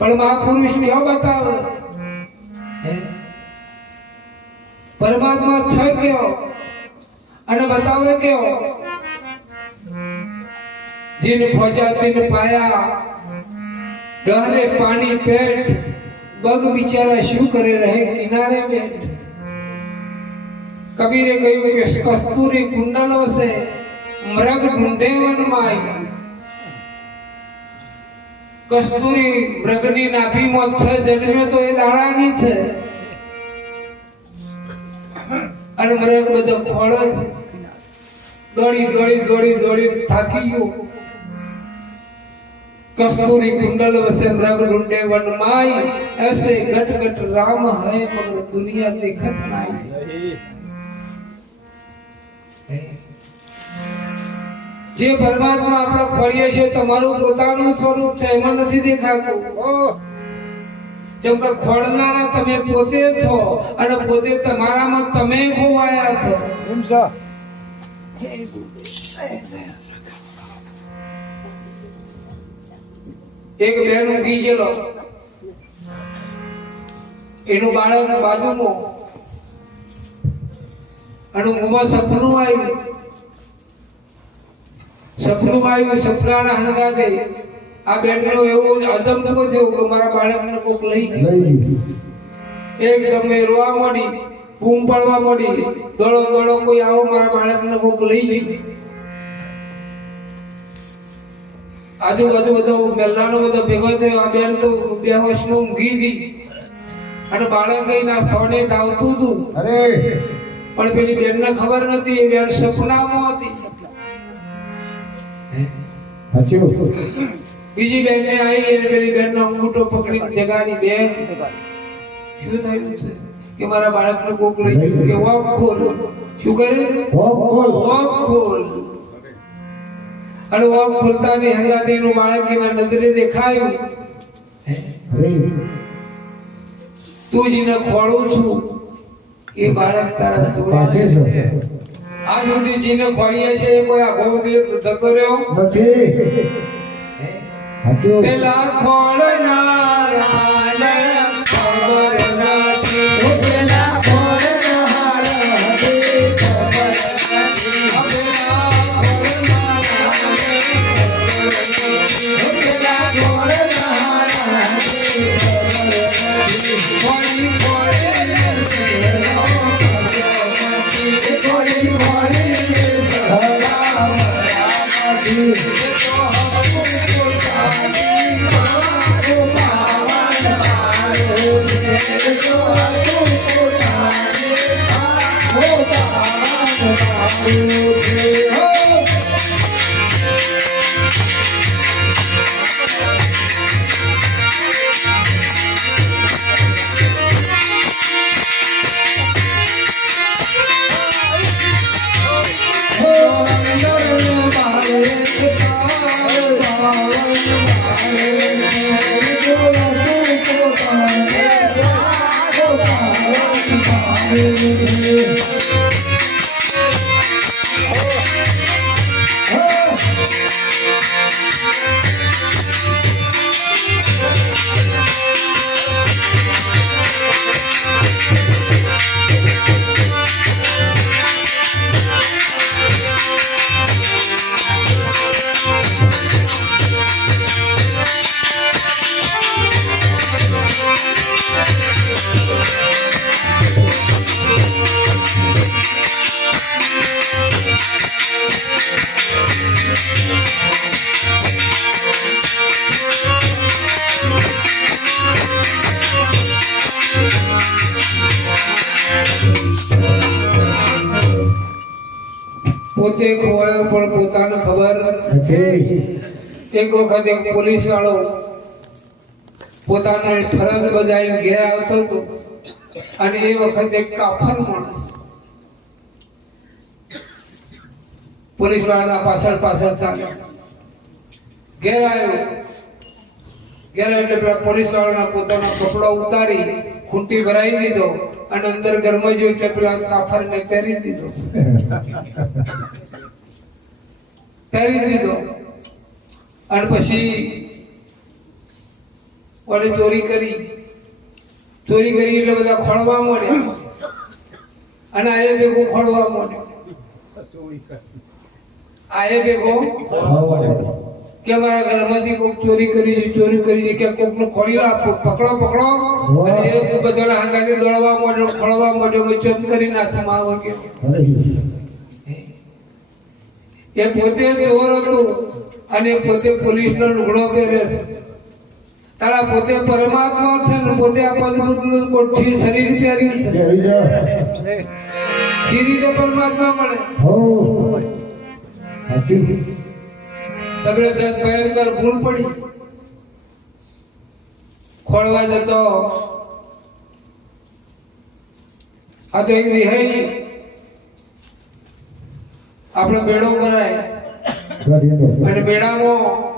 પણ મહાપુરુષ કેવો બતાવે પરમાત્મા છે કેવો અને બતાવે કેવો જીન ખોજા તીન પાયા ગહરે પાણી પેટ બગ બિચારા શું કરે રહે કિનારે બેઠ કબીરે કહ્યું કે કસ્તુરી કુંડલો સે મૃગ ઢૂંઢે વનમાં કસ્તુરી મૃગની નાભીમાં છે જન્મ્યો તો એ દાડાની છે અને મૃગ બધો ખોળે દોડી દોડી દોડી દોડી થાકી ગયો कस्तूरी कुंडल वसे मृग ढूंढे वन माई ऐसे घट घट राम है मगर दुनिया देखत नहीं जे परमात्मा आपड़ा फळिए छे તમારું પોતાનું સ્વરૂપ છે એમાં નથી દેખાતું જેમ કે ખોળનારા તમે પોતે છો અને પોતે તમારામાં તમે ખોવાયા છો એક બેન ઊંઘી ગયેલો એનું બાળક બાજુમાં અને ઊંઘમાં સપનું આવ્યું સપનાના હંગાતે આ બેનનો એવો અદમ્ય થયો કે મારા બાળકને કોક લઈ એકદમ રોવા માંડી બૂમ પાડવા માંડી દોડો દોડો કોઈ આવો મારા બાળકને કોક લઈ ગયું આજુબાજુ બધો મેલ્લાનો બધો ભેગો થયો આ બેન તો બેહોશમાં ઊંઘી ગઈ અને બાળક ના સોને ધાવતું હતું પણ પેલી બેન ને ખબર નથી એ બેન સપનામાં હતી બીજી બેન ને આવી અને પેલી બેન નો અંગૂઠો પકડી જગાડી બેન શું થયું છે કે મારા બાળકને કોક લઈ ગયું કે વોક ખોલ શું કર્યું વોક ખોલ અને વોક ખોલતાની હંગાતે એનું બાળક એના નજરે દેખાયું તું જીને ખોળું છું એ બાળક તારા જોડે છે આ સુધી જીને ખોળીએ છે કોઈ આગો જતો રહ્યો નથી પેલા ખોળનારા ખબર નથી પેલા પોતે ખોવાયો પણ પોતાને ખબર એક વખત એક પોલીસ વાળો પોતાની ફરજ બજાવીને ઘેર આવતો હતો અને એ વખત એક કાફર માણસ પોલીસ વાળાના પાછળ પાછળ ચાલ્યો ઘેર આવ્યો એટલે પેલા પોલીસ વાળાના પોતાનો કપડો ઉતારી ખૂંટી ભરાઈ દીધો અને અંદર ઘરમાં જોઈ એટલે પેલા કાફરને પહેરી દીધો અને પછી વડે ચોરી કરી એટલે બધા ખોળવા માંડ્યા અને આ ભેગો ખોળવા માંડ્યો આ ભેગો કે મારા ઘરમાંથી કોઈક ચોરી કરી કે કોઈક નું ખોળી પકડો અને એ બધાના હાથાથી દોડવા માંડ્યો ખોળવા માંડ્યો ચમ કરી નાખવામાં આવે ગયો એ પોતે ચોર હતું અને પોતે પોલીસનો લુગડો પહેરે છે તારા પોતે પરમાત્મા છે ને પોતે આપણને કોઠી શરીર પહેર્યું છે સી રીતે પરમાત્મા મળે તબિયત ભયંકર ભૂલ પડી ખોળવા જતો આ તો એક વિહઈ આપણે બેડો ભરાય અને બેડામાં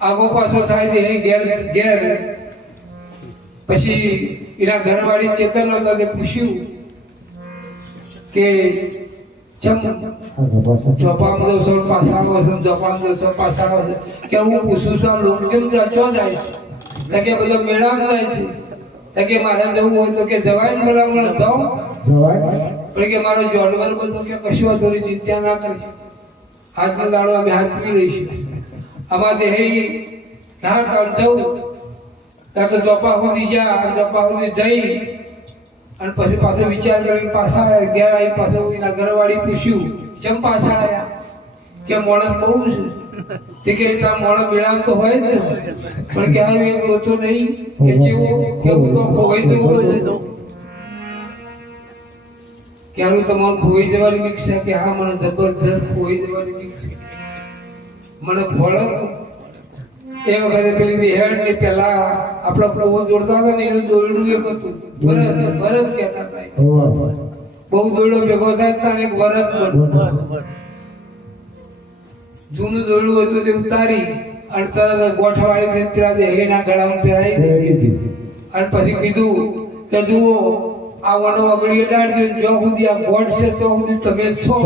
આગો પાછો થાય છે ઘેર પછી એના ઘરવાળી ચેતન હતા તે પૂછ્યું કે ચોપામાં દોસો પાછા આવે કે હું પૂછું છું આ લોક ચમ ચો જાય છે કે બધો મેળામાં જાય છે કે મારે જવું હોય તો કે જવાય ને બોલાવવા જાઓ પણ કે મારો જોડવર બધો કે કશું થોડી ચિંતા ના કરજો હાથમાં દાડો અમે હાથવી લઈશું આમાં દેહ જવું ત્યાં તો ચોપા સુધી જઈ અને પછી પાછો વિચાર કરીને પાછા ઘેર આવી પાછો એના ઘરવાળી પૂછ્યું કેમ પાછા આવ્યા કે મોણસ બહુ છે કે તાર મોણસ મેળામ તો હોય જ ને પણ કે હારું એમ લોચો નહીં કે કેવું તો ખોવાઈ જવું કે હારું તમારે ખોઈ જવાની બીક છે કે હા મને જબરજસ્ત ખોઈ જવાની બીક છે મને ફળ એ વખતે પેલી દેહેડ ને પેલા આપડા પ્રભુ જોડતા હતા ને એનું દોરડું એક હતું વરદ કહેતા હતા બહુ દોરડો ભેગો થાય એક વરદ જૂનું દોરડું હતું તે ઉતારી અને તરત ગોઠવાળી પેલા દેહેના ગળામાં પહેરાઈ દીધી અને પછી કીધું કે જુઓ આ વણો અગડી અડાડજો જો સુધી આ ગોઠ છે તો સુધી તમે છો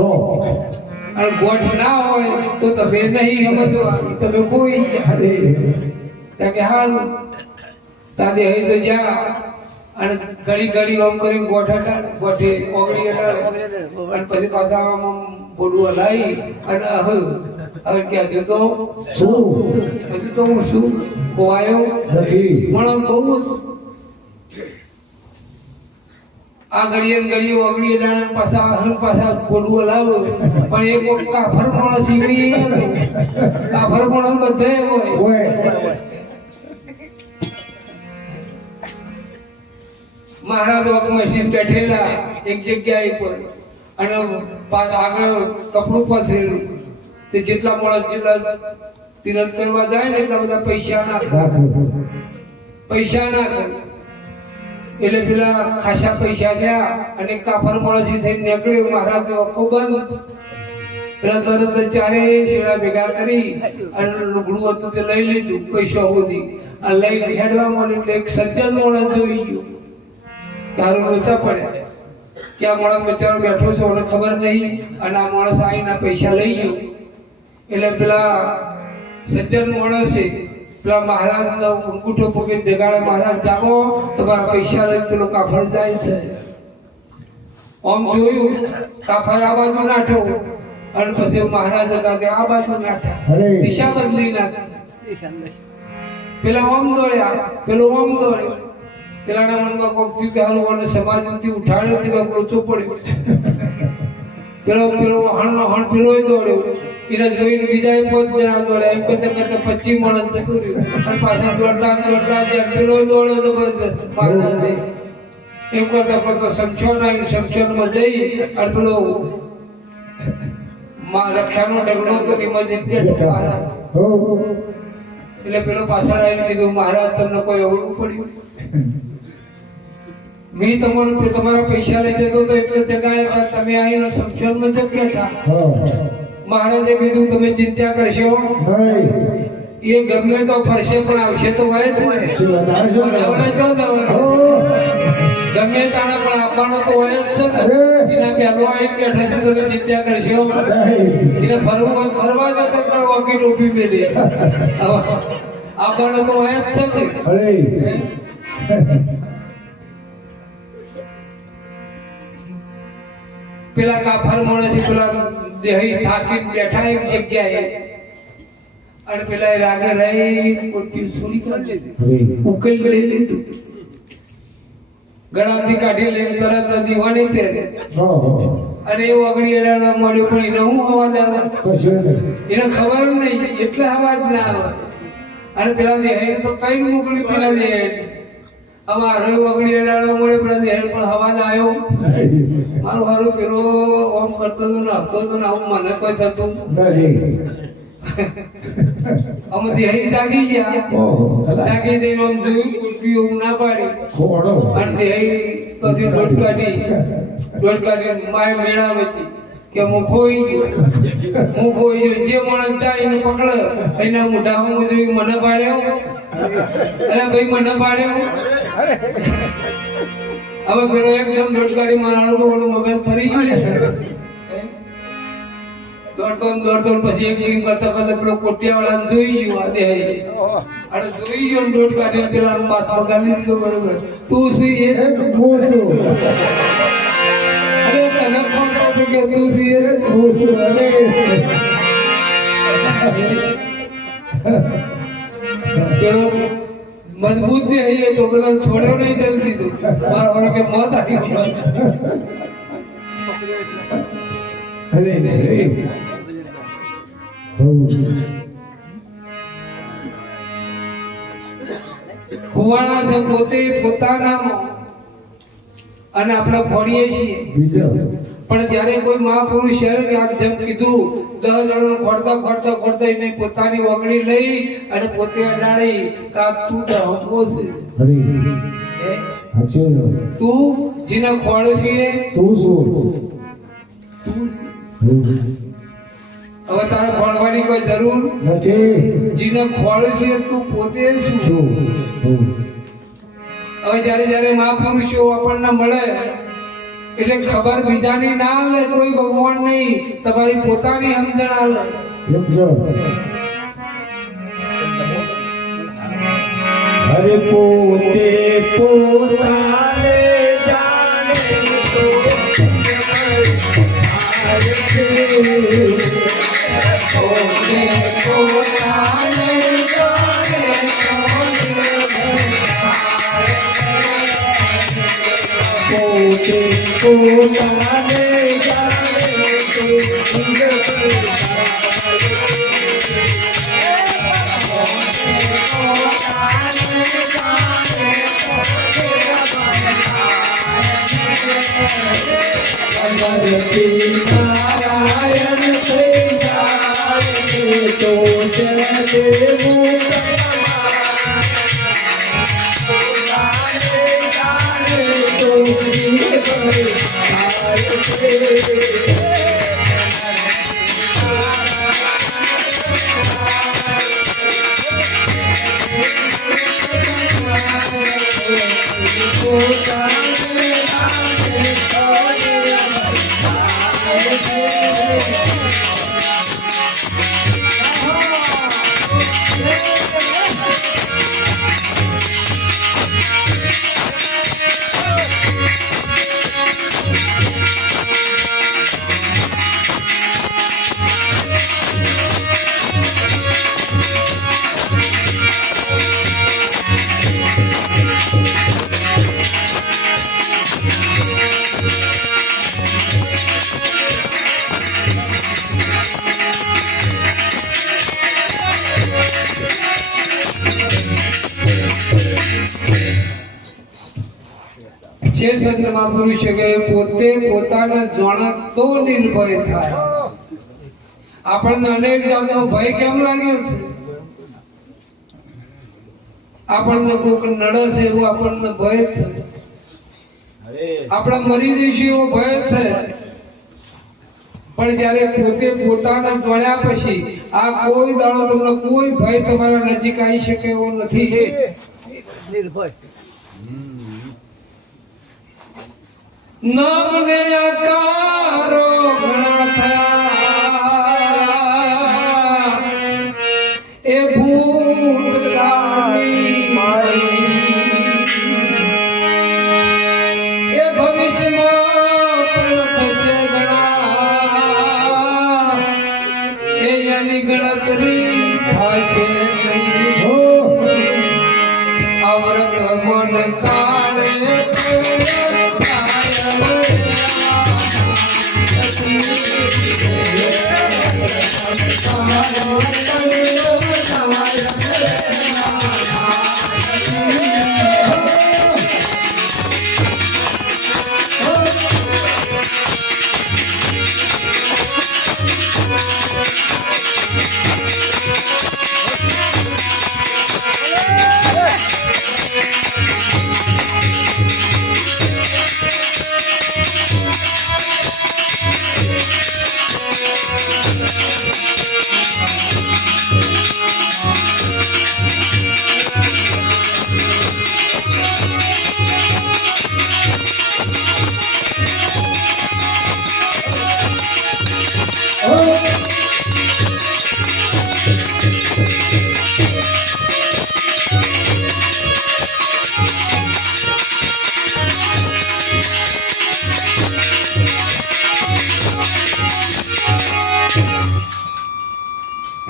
અને ગોઠ ના હોય તો તમે નહીં સમજવા તમે કોઈ કે હારું તાદે હઈ તો જા અને ઘડી આમ કરી ગોઠે ઓગળી અડાડે અને પછી પાછા આમ બોડું હલાઈ અને હવે ક્યાં તો શું હજુ તો હું શું ખોવાયો પણ બહુ આ ઘડીએ ઓગળી અડાડે પાછા બોડું હલાવો પણ એક કાફર માણસ કાફર માણસ બધે હોય મહારાજ વખમાં બેઠેલા એક જગ્યાએ પર અને આગળ કપડું પથરેલું તે જેટલા માણસ જેટલા તીરથ કરવા જાય ને એટલા બધા પૈસા નાખે એટલે પેલા ખાસા પૈસા થયા અને કાફર માણસ થઈ નીકળ્યો મહારાજ વખો બંધ પેલા તરત ચારે શેડા ભેગા કરી અને લુગડું હતું તે લઈ લીધું પૈસા સુધી આ લઈને હેડવા માંડ્યું એટલે એક સજ્જન માણસ જોઈ ગયો કારું લોચા પડ્યા કે આ માણસ બચારો બેઠો છે મને ખબર નહીં અને આ માણસ આવીને પૈસા લઈ ગયો એટલે પેલા સજ્જન માણસે પેલા મહારાજ અંગૂઠો પગે જગાડે મહારાજ જાગો તમારા પૈસા લઈને પેલો કાફર જાય છે આમ જોયું કાફર આ બાજુ નાઠો અને પછી મહારાજ હતા તે આ બાજુ નાઠા દિશા બદલી નાખી પેલા ઓમ દોડ્યા પેલો ઓમ દોડ્યો પેલાના મનમાં કોક થયું કે હારું અને સમાજથી ઉઠાડ્યો તે લોચો પડ્યો પેલો હણ પેલો દોડ્યો એને જોઈને બીજા 5 જણા દોડ્યા એમ કરતા 25 માણસ જતું રહ્યું અને પાછા દોડતા જ્યાં પેલો દોડ્યો જબરજસ્ત મહારાજે એમ કરતા શમશાનમાં જઈ અને પેલો રક્ષાનો ડગલો હતો એમાં જઈને બેઠો મહારાજ એટલે પેલો પાછળ આવીને કીધું મહારાજ તમને કોઈ અવળું પડ્યું મેં તમારા પૈસા લઈ જતો તો એટલે જગાડ્યા તમે આવીને શમશાનમાં જપ બેઠા મહારાજે કીધું તમે ચિંતા કરશો એ ગમે તો ફરશે પણ આવશે તો હોય જ ને ગમે તાણા પણ આપવાનો તો હોય જ છે ને એના પહેલો આવીને બેઠા છે તમે ચિંતા કરશો એને ફરવા જતા વોકી ટોપી મેલી આપણને તો હોય જ છે કે પેલા કાફર માણસ પેલા દેહી થાકી બેઠા એક જગ્યાએ અને પેલા રાગે રહી પોટી સોરી કરી લીધી ઉકેલ લઈ લીધું ગળાથી કાઢી લઈને તરત દીવાની પહેરે અને એવું અગડી એડાડવા મળ્યું પણ એને હું અવાજ આવે એને ખબર નહીં એટલે અવાજ ના આવે અને પેલા દેહાઈને તો કઈ મોકલી પેલા દેહ આમાં રહ્યું અગડી એડાડવા મળે પેલા દેહ પણ અવાજ આવ્યો મારું હારું પેલો ઓમ કરતો હતો ને હસતો હતો ને આવું મને કોઈ થતું અમે દેહી જાગી ગયા જાગી દઈને આમ જોયું કુટરી ઊંઘ ના પાડી અને દેહી તો દોડ કાઢી માય મેળા વચ્ચે કે હું ખોઈ ગયો જે માણસ જાય એને પકડે એના મોઢામાં જોયું મને પાડ્યો અરે ભાઈ મને પાડ્યો હવે પેલો એકદમ દોડ કાઢી મારા ઓલું મગજ ફરી ગયું દોડતો પછી એક દિન કરતા પેલો કોટિયાવાળા જોઈ ગયો આ દેહ અને જોઈ ગયો દોડ કાઢીને પેલા માથ પગાડી દીધો બરોબર તું સી એ અરે તને કોણ કહે કે તું સી એ પેલો મજબૂત દેહ તો પેલા છોડ્યો નહીં જલ્દી દીધું મારા કે મત આવી ખુવાણા છે પોતે પોતાના અને આપણે ખોડીએ છીએ પણ જ્યારે કોઈ મહાપુરુષ જેમ કીધું 10 જણને ખોડતા એને પોતાની ઓગળી લઈ અને પોતે અડાડી કા તું તો હમવો છે તું જેને ખોડ છે તું હવે તારે ખોળવાની કોઈ જરૂર નથી જેને ખોળ છે તું પોતે શું હવે જ્યારે મહાપુરુષો આપણને મળે એટલે ખબર બીજાની ના લે કોઈ ભગવાન નહીં તમારી પોતાની સમજણ આલે અરે પોતે પોતાને જાણે તો પોતે પોતાને જાણે પોતે પોતાને જાણે તો નારાયણ થઈ જાય તો દેવું જે સંત મહાપુરુષ કે પોતે પોતાને જાણે તો નિર્ભય થાય આપણને અનેક જાતનો ભય કેમ લાગ્યો છે આપણને કોઈક નડે છે એવું આપણને ભય છે આપણે મરી જઈશું એવો ભય છે પણ જ્યારે પોતે પોતાને જાણ્યા પછી આ કોઈ દાડો તમને કોઈ ભય તમારા નજીક આવી શકે એવો નથી નિર્ભય નામને આકારો ઘણા થયા એ ભૂતકાળ ગણતરી થશે નહીં હો અવ્રત મન કાળે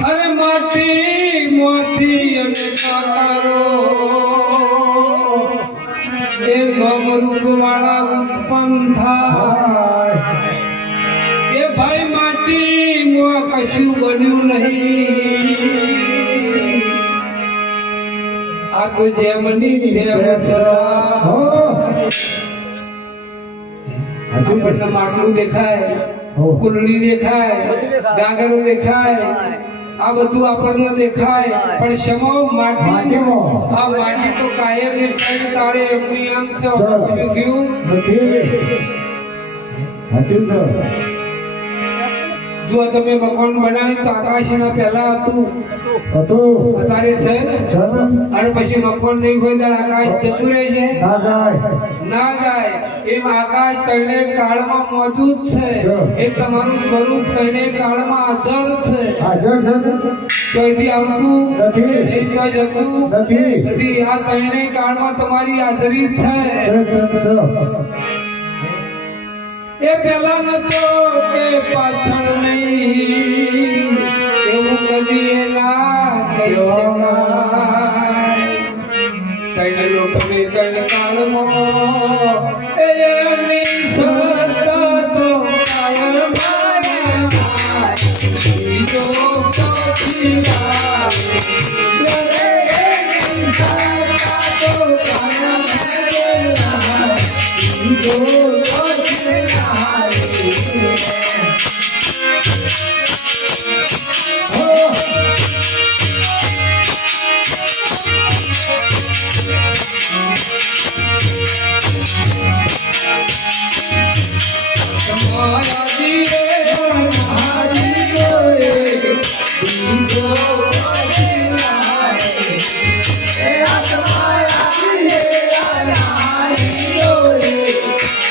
અરે માટી મોતી અને કાકારો એ ગમરૂપ વાળા ઉત્પન્ન થાય એ ભાઈ માટી માં કશું બન્યું નહીં આ તો જેમની તેમ સદા હો આપણને માટલું દેખાય કુલડી દેખાય ગાગરો દેખાય આ બધું આપણને દેખાય પણ સમો માટી આ માટી તો કાયમ ને કઈ કાળે એમની આમ છે કોઈ થયું નથી હાચું તો જો તમે મકાન બનાવ્યું તો આકાશના પહેલા હતું હતો અત્યારે છે ને જન્મ અને પછી મકાન નહીં હોય ત્યારે આકાશ જતું રહે છે ના જાય ના જાય એમ આકાશ તને કાળમાં મોજૂદ છે એ તમારું સ્વરૂપ તને કાળમાં હાજર છે હાજર છે ને? કોઈથી આવતું નથી. નહીં ક્યાં જતું નથી નથી આ તને કાળમાં તમારી હાજરી છે છે. એ પેલા નતો કે પાછળ નહીં એવું કદી ના કહી શકાય તને લોકોને તને કાળમાં એની સત્તા તો કાયમ રહે. બીજો પછી આવે. એની સત્તા તો કાયમ રહે. બીજો પછી આવે. માયા જીવે મારી રે બીજો પછી આવે. એ આત્માયા જીવે મારી રે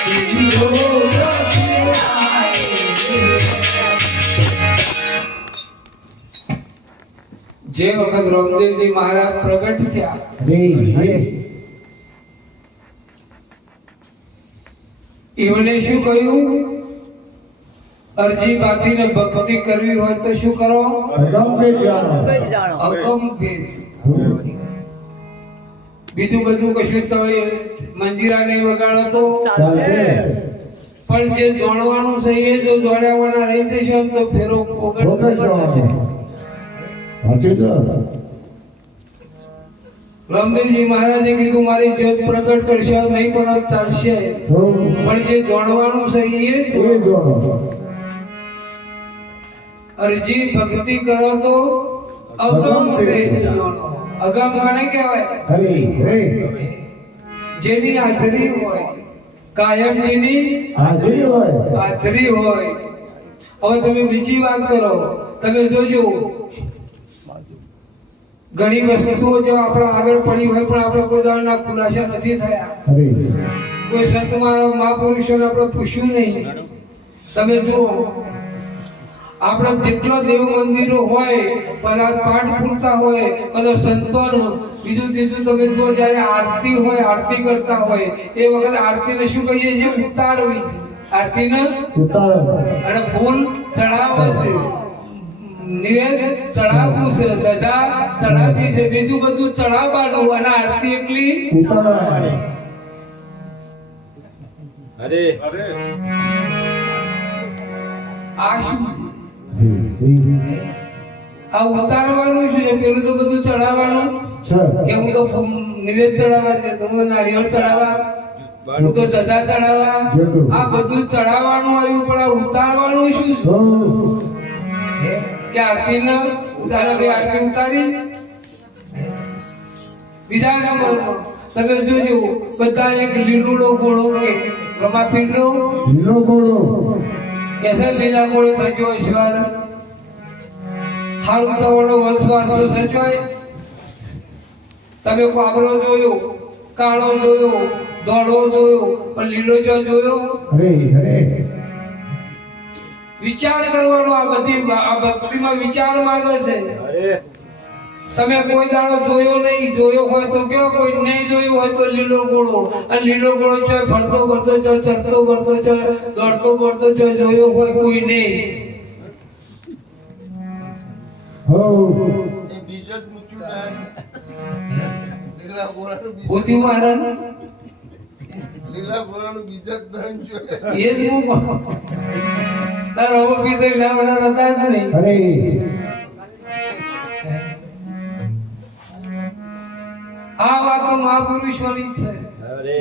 બીજો પછી આવે. જે વખત રામદેવજી મહારાજ પ્રગટ થયા એમણે શું કહ્યું અરજી બાકીને ભક્તિ કરવી હોય તો શું કરો અગમભેદ. બીજું બધું કશું તો મંજીરા નહીં વગાડો તો પણ જે દોડવાનું છે એ જો દોડાવવાના રહી જશે તો ફેરો પોગટ થશે. રામદેવજી મહારાજે કીધું મારી જ્યોત પ્રગટ કરશે નહીં પણ ચાલશે પણ જે દોડવાનું છે એ અરજી ભક્તિ કરો તો અગમ ભેદ દોડો. અગમ કોને કહેવાય? જેની હાજરી હોય કાયમ જેની હાજરી હોય. હવે તમે બીજી વાત કરો તમે જોજો ઘણી વસ્તુઓ જો આપણા આગળ પડી હોય પણ આપણે કોઈ દાડના ખુલાસા નથી થયા. કોઈ સંત મહાપુરુષોને આપણે પૂછ્યું નહીં. તમે જુઓ આપણા જેટલા દેવ મંદિરો હોય બધા પાઠ પૂરતા હોય બધા સંતોનો બીજું ત્રીજું તમે જુઓ જયારે આરતી હોય આરતી કરતા હોય એ વખતે આરતીને શું કહીએ છીએ? ઉતાર હોય છે. આરતીને અને ફૂલ ચડાવે છે નિવેદ ચડાવવું છે, ધજા ચડાવવી છે, બીજું બધું ચડાવવાનું અને આરતી એકલી ઉતારવાની. અરે આ શું આ ઉતારવાનું શું છે? પેલું તો બધું ચડાવવાનું કે હું તો નિવેદ ચડાવવા છે, તો હું નાળિયેર ચડાવવા, હું તો ધજા ચડાવવા, આ બધું ચડાવવાનું આવ્યું, પણ આ ઉતારવાનું શું છે? કે આરતી ન ઉતારા, ભાઈ આરતી ઉતારી. બીજા નંબરમાં તમે જોજો બધા એક લીલુડો ઘોડો કે રમાપીરનો લીલો ઘોડો કેસે લીલા ઘોડો થજો ઈશ્વર હારું તવડો વંશવાર શું સચવાય. તમે કાબરો જોયો, કાળો જોયો, ધોળો જોયો, પણ લીલો જો જોયો? અરે અરે વિચાર કરવાનો. આ ભક્તિમાં વિચાર માંગે છે. અરે તમે કોઈ દાડો જોયો નહીં, જોયો હોય તો કયો, કોઈ નહીં જોયું હોય તો લીલો ઘોડો. અને લીલો ઘોડો ચોય ફરતો ફરતો ચોય, ચરતો ફરતો ચોય, દોડતો ફરતો ચોય, જોયો હોય કોઈ નહીં. હો એ બીજ જ મૂક્યું ને લીલા ગોળાનું બીજ, પોતી મહારાજ લીલા ગોળાનું બીજ જ દહન જોઈએ. એ જ હું કહું. તારો હવે બીજો લાવવાના હતા જ નહીં. અરે આ વાતો મહાપુરુષોની જ છે. અરે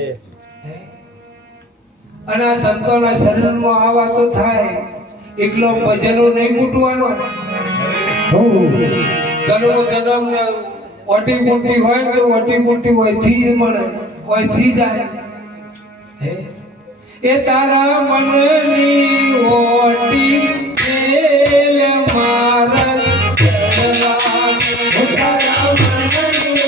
અને આ સંતોના શરણમાં આ વાતો થાય. એકલો ભજનો નહીં મૂટવાનો. હો જન્મ ને ઓટી મોટી હોય તો ઓટી મોટી હોય થી મળે, હોય થી જાય. એ તારા મનની ઓટી પેલ મારા તારા મનની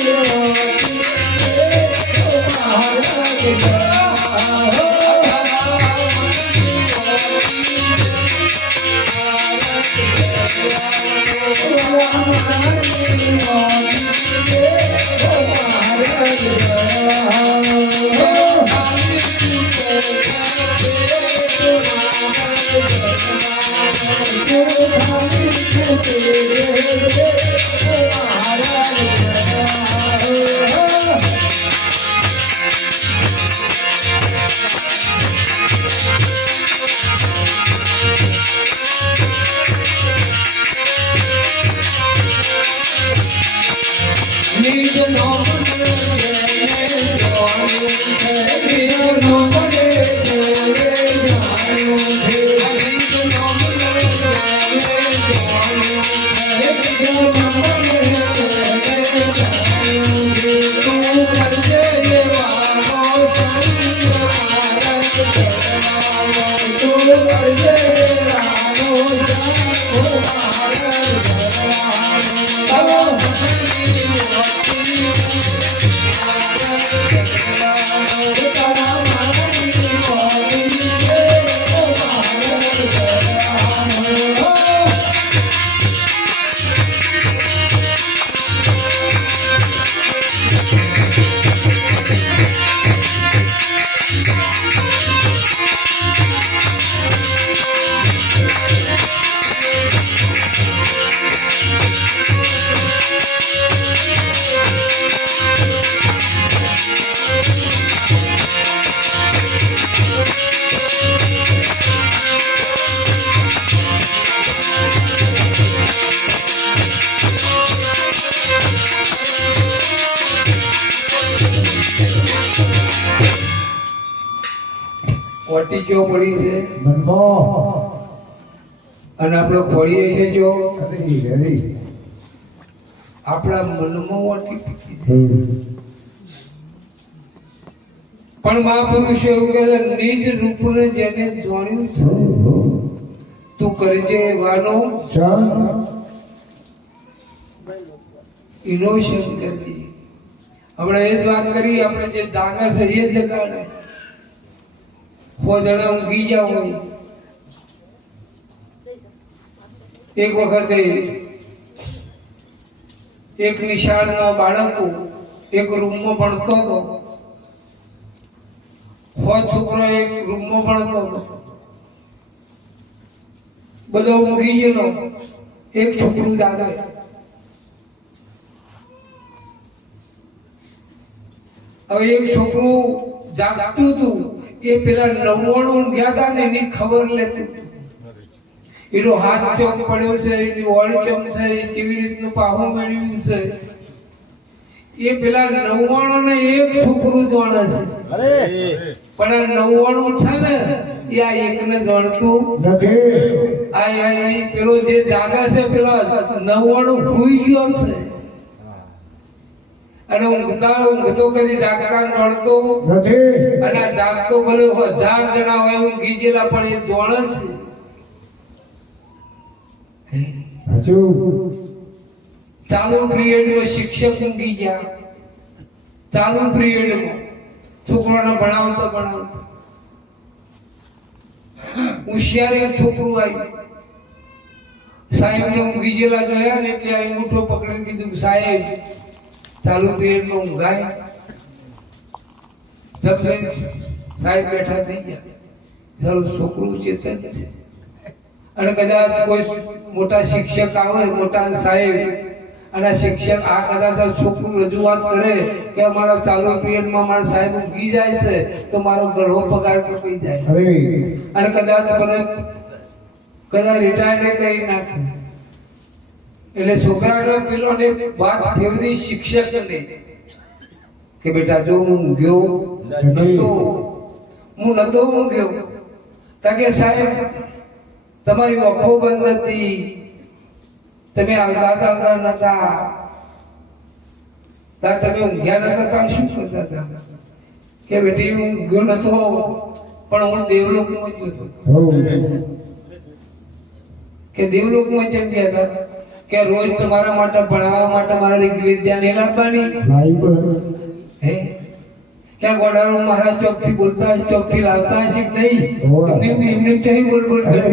ઓટી ચો પડી છે મનમાં અને આપણે ખોડીએ છે જો અરે અરે આપણા મનમાં ઓટી પડી છે. હો પણ મહાપુરુષો એવું કહે છે, નિજ રૂપને જેને જાણ્યું છે તું કરજે વાનો ઇનોવેશન કરતી. હમણાં એ જ વાત કરી, આપણે જે જાગે છે એ જ જગાડે. જણા ઊંઘી ગયા હોય. એક વખતે એક નિશાળના બાળકો એક રૂમમાં ભણતો હતો. છોકરો એક રૂમમાં ભણતો હતો. બધો ઊંઘી ગયેલો. એક છોકરું જાગે. હવે એક છોકરું જાગતું હતું એ પેલા 99 ગયા હતા ને એની ખબર લેતું હતું. એનો હાથ ચોક પડ્યો છે, એની ઓળી ચોક છે, એ કેવી રીતનું પાહું મેળવ્યું છે એ પેલા 99 ને એક છોકરું જાણે છે. પણ આ 99 છે ને એ આ એકને જાણતું નથી. આ પેલો જે જાગે છે પેલો 99 હુઈ ગયો છે અને ઊંઘતો કરી જાગતા જાણતો નથી. અને આ જાગતો ભલે 1000 જણા હોય ઊંઘી ગયેલા પણ એ જાણે છે. હજુ ચાલુ પિરિયડમાં શિક્ષક ઊંઘી ગયા. ચાલુ પિરિયડમાં છોકરાને ભણાવતા હોશિયાર એક છોકરું આવ્યું. સાહેબને ઊંઘી ગયેલા જોયા ને એટલે આ અંગૂઠો પકડીને કીધું સાહેબ ચાલુ પિરિયડમાં ઊંઘાય. જબરજસ્ત સાહેબ બેઠા થઈ ગયા. ચાલો છોકરું ચેતન છે અને કદાચ કોઈ મોટા શિક્ષક આવે, મોટા સાહેબ, અને શિક્ષક આ કદાચ છોકરું રજૂઆત કરે કે અમારા ચાલુ પિરિયડમાં મારા સાહેબ ઊંઘી જાય છે તો મારો ઘણો પગાર કપાઈ જાય અને કદાચ રિટાયર કરી નાખે. એટલે છોકરાનો પેલોને વાત ફેવરી શિક્ષકને કે બેટા જો હું ઊંઘ્યો નતો ઊંઘ્યો કે સાહેબ તમારી આંખો બંધ હતી, તમે હાલતા નતા, તમે ઊંઘ્યા નતા, કામ શું કરતા હતા? કે બેટી હું ઊંઘ્યો નતો પણ હું દેવલોકમાં ગયો હતો. કે દેવલોકમાં જેમ ગયા હતા કે રોજ તમારા માટે ભણાવવા માટે મારા વિદ્યા નહીં લાવવાની. હે ક્યાં ગોડાનો મહારાજ ચોક થી બોલતા ચોક થી લાવતા હશે કે નહીં? એમને ક્યાંય બોલ કરતા.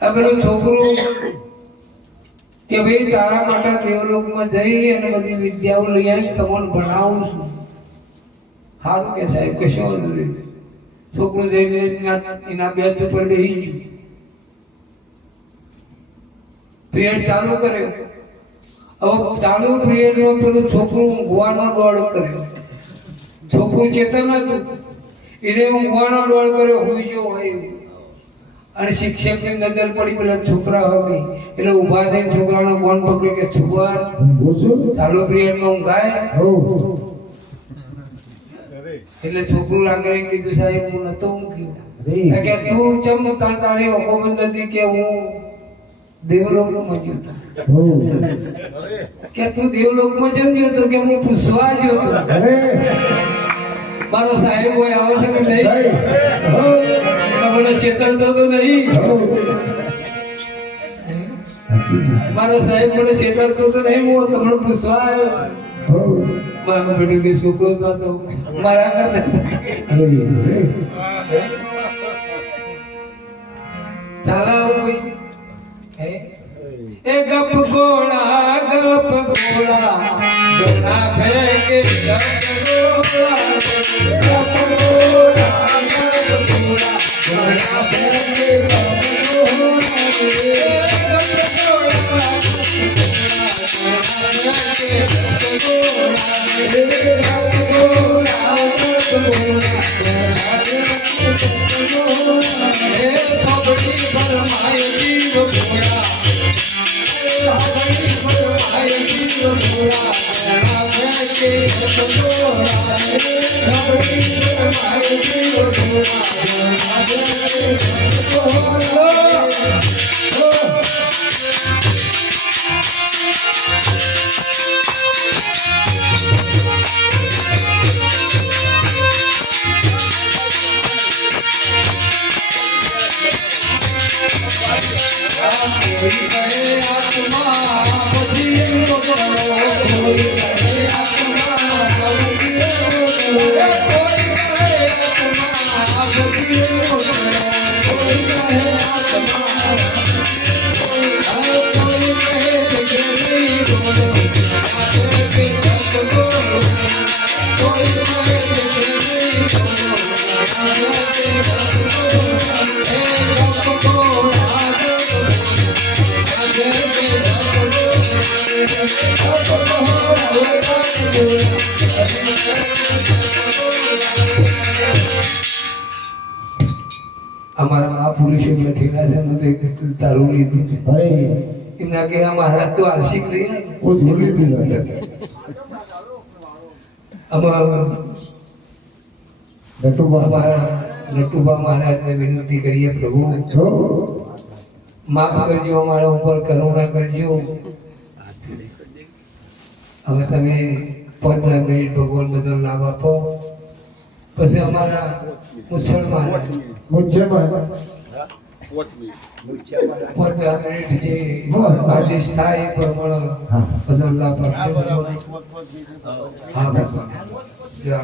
આ પેલો છોકરો કે ભાઈ તારા માટે દેવલોકમાં જઈ અને બધી વિદ્યાઓ લઈ આવી તમને ભણાવું છું. સારું કે સાહેબ કશો વાંધો નહીં. છોકરો જઈને એના બેચ ઉપર બેસી ગયું. પિરિયડ ચાલુ કર્યો. હવે ચાલુ પિરિયડમાં પેલું છોકરું ઊંઘવાનો દોડ કર્યો. છોકરું ચેતન હતું એને ઊંઘવાનો દોડ કર્યો, હુઈ ગયો હોય અને શિક્ષકની નજર પડી પેલા છોકરા હવે એટલે ઉભા થઈને છોકરાનો ફોન પકડ્યો કે છોકરા ચાલુ પિરિયડમાં ઊંઘાય. એટલે છોકરું આગળ કીધું સાહેબ હું નતો ઊંઘ્યો. કે તું ચમ તારી ઓખો બંધ હતી કે હું દેવલોકમાં ગયો હતો. કે તું દેવલોકમાં જેમ ગયો હતો કે હું પૂછવા ગયો હતો મારો સાહેબ હોય આવે છે કે નહીં, મને છેતરતો તો નહીં. મારો સાહેબ મને છેતરતો તો નહીં, હું તમને પૂછવા આવ્યો. મારો બેટું કે છોકરો તો મારા કરતા ચાલાવો ભાઈ. એ ગપ ગોળા ગણા ફેંકે ગપ ગોળા ગણા ફેંકે Oh અમારા મહાપુરુષો બેઠેલા છે મેં તો એક તારું લીધું છે અરે એમના કે મહારાજ તો આલસિક રહી ઓ ધૂળી દીધા અમારા નટુબા મહારાજને વિનંતી કરીએ પ્રભુ હો માફ કરજો અમારા ઉપર કરુણા કરજો હવે તમે 15 મિનિટ ભગવાન બધો લાભ આપો પછી અમારા મુસલમાન મુજ્જમાં 15 મિનિટ જે આદેશ થાય એ પ્રમાણે બધો લાભ આપજો બરાબર હા ભગવાન જય